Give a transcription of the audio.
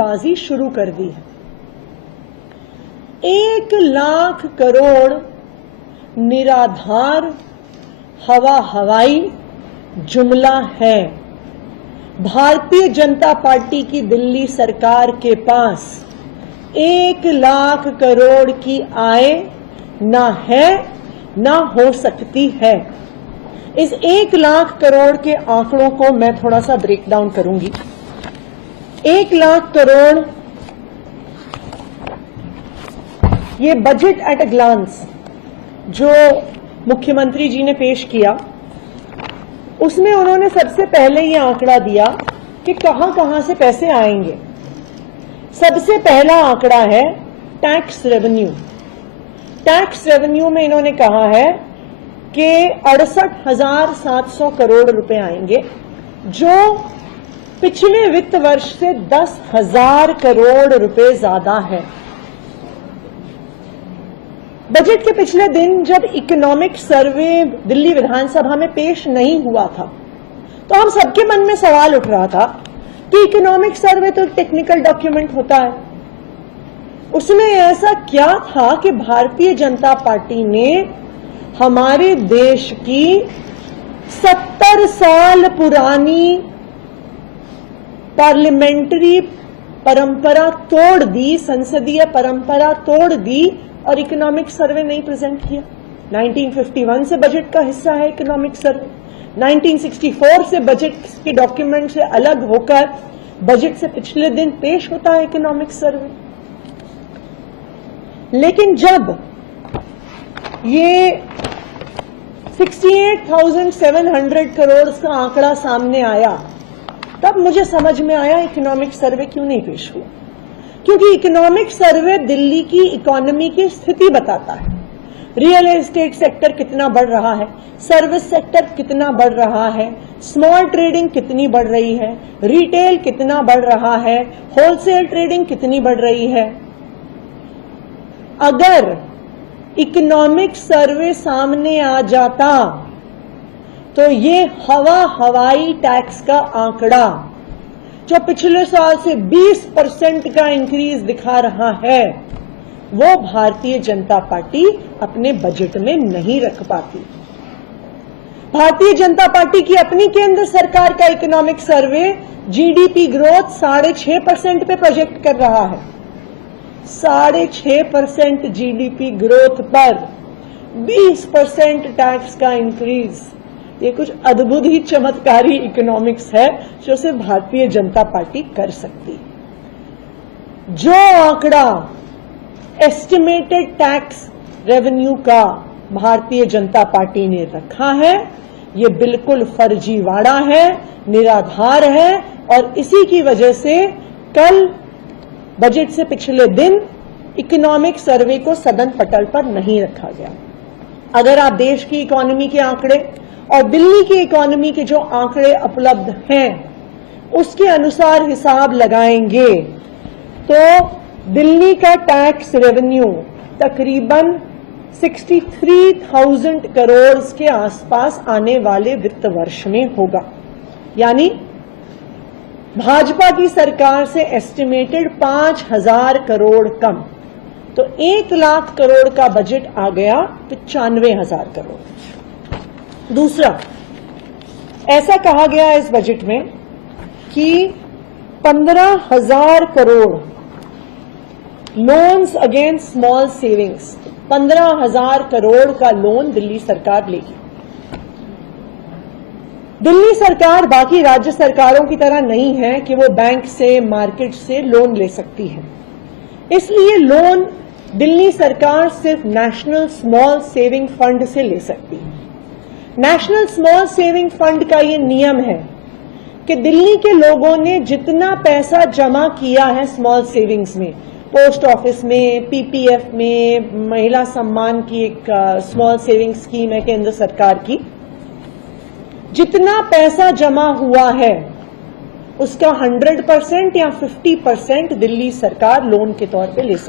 सट्टेबाजी शुरू कर दी है। 1 लाख करोड़ निराधार हवा हवाई जुमला है। भारतीय जनता पार्टी की दिल्ली सरकार के पास 1 लाख करोड़ की आय ना है ना हो सकती है। इस 1 लाख करोड़ के आंकड़ों को मैं थोड़ा सा ब्रेक डाउन करूंगी। 1 लाख करोड़, ये बजट एट अ ग्लांस जो मुख्यमंत्री जी ने पेश किया, उसमें उन्होंने सबसे पहले ये आंकड़ा दिया कि कहां कहां से पैसे आएंगे। सबसे पहला आंकड़ा है टैक्स रेवेन्यू। टैक्स रेवेन्यू में इन्होंने कहा है कि 68,700 करोड़ रुपए आएंगे, जो पिछले वित्त वर्ष से 10,000 करोड़ रुपए ज्यादा है। बजट के पिछले दिन जब इकोनॉमिक सर्वे दिल्ली विधानसभा में पेश नहीं हुआ था, तो हम सबके मन में सवाल उठ रहा था कि इकोनॉमिक सर्वे तो टेक्निकल डॉक्यूमेंट होता है, उसमें ऐसा क्या था कि भारतीय जनता पार्टी ने हमारे देश की 70 साल पुरानी पार्लियामेंट्री परंपरा तोड़ दी, संसदीय परंपरा तोड़ दी और इकोनॉमिक सर्वे नहीं प्रेजेंट किया। 1951 से बजट का हिस्सा है इकोनॉमिक सर्वे। 1964 से बजट के डॉक्यूमेंट से अलग होकर बजट से पिछले दिन पेश होता है इकोनॉमिक सर्वे। लेकिन जब ये 68,700 करोड़ का आंकड़ा सामने आया, तब मुझे समझ में आया इकोनॉमिक सर्वे क्यों नहीं पेश हुआ। क्योंकि इकोनॉमिक सर्वे दिल्ली की इकोनॉमी की स्थिति बताता है। रियल एस्टेट सेक्टर कितना बढ़ रहा है, सर्विस सेक्टर कितना बढ़ रहा है, स्मॉल ट्रेडिंग कितनी बढ़ रही है, रिटेल कितना बढ़ रहा है, होलसेल ट्रेडिंग कितनी बढ़ रही है। अगर इकोनॉमिक सर्वे सामने आ जाता तो ये हवाई टैक्स का आंकड़ा जो पिछले साल से 20% का इंक्रीज दिखा रहा है, वो भारतीय जनता पार्टी अपने बजट में नहीं रख पाती। भारतीय जनता पार्टी की अपनी केंद्र सरकार का इकोनॉमिक सर्वे जीडीपी ग्रोथ 6.5% पे प्रोजेक्ट कर रहा है। 6.5% जीडीपी ग्रोथ पर 20% टैक्स का इंक्रीज, ये कुछ अद्भुत ही चमत्कारी इकोनॉमिक्स है जो सिर्फ भारतीय जनता पार्टी कर सकती है। जो आंकड़ा एस्टिमेटेड टैक्स रेवेन्यू का भारतीय जनता पार्टी ने रखा है, ये बिल्कुल फर्जीवाड़ा है, निराधार है, और इसी की वजह से कल बजट से पिछले दिन इकोनॉमिक सर्वे को सदन पटल पर नहीं रखा गया। अगर आप देश की इकोनॉमी के आंकड़े और दिल्ली की इकोनॉमी के जो आंकड़े उपलब्ध हैं, उसके अनुसार हिसाब लगाएंगे तो दिल्ली का टैक्स रेवेन्यू तकरीबन 63,000 करोड़ के आसपास आने वाले वित्त वर्ष में होगा। यानी भाजपा की सरकार से एस्टिमेटेड 5,000 करोड़ कम, तो 1 लाख करोड़ का बजट आ गया 95,000 करोड़। दूसरा, ऐसा कहा गया इस बजट में कि 15,000 crore loans against small savings, 15,000 crore का लोन दिल्ली सरकार लेगी। दिल्ली सरकार बाकी राज्य सरकारों की तरह नहीं है कि वो बैंक से, मार्केट से लोन ले सकती है। इसलिए लोन दिल्ली सरकार सिर्फ नेशनल स्मॉल सेविंग फंड से ले सकती है। नेशनल स्मॉल सेविंग फंड का ये नियम है कि दिल्ली के लोगों ने जितना पैसा जमा किया है स्मॉल सेविंग्स में, पोस्ट ऑफिस में, पीपीएफ में, महिला सम्मान की एक स्मॉल सेविंग स्कीम है केंद्र सरकार की, जितना पैसा जमा हुआ है उसका 100% या 50% दिल्ली सरकार लोन के तौर पे ले सकती है।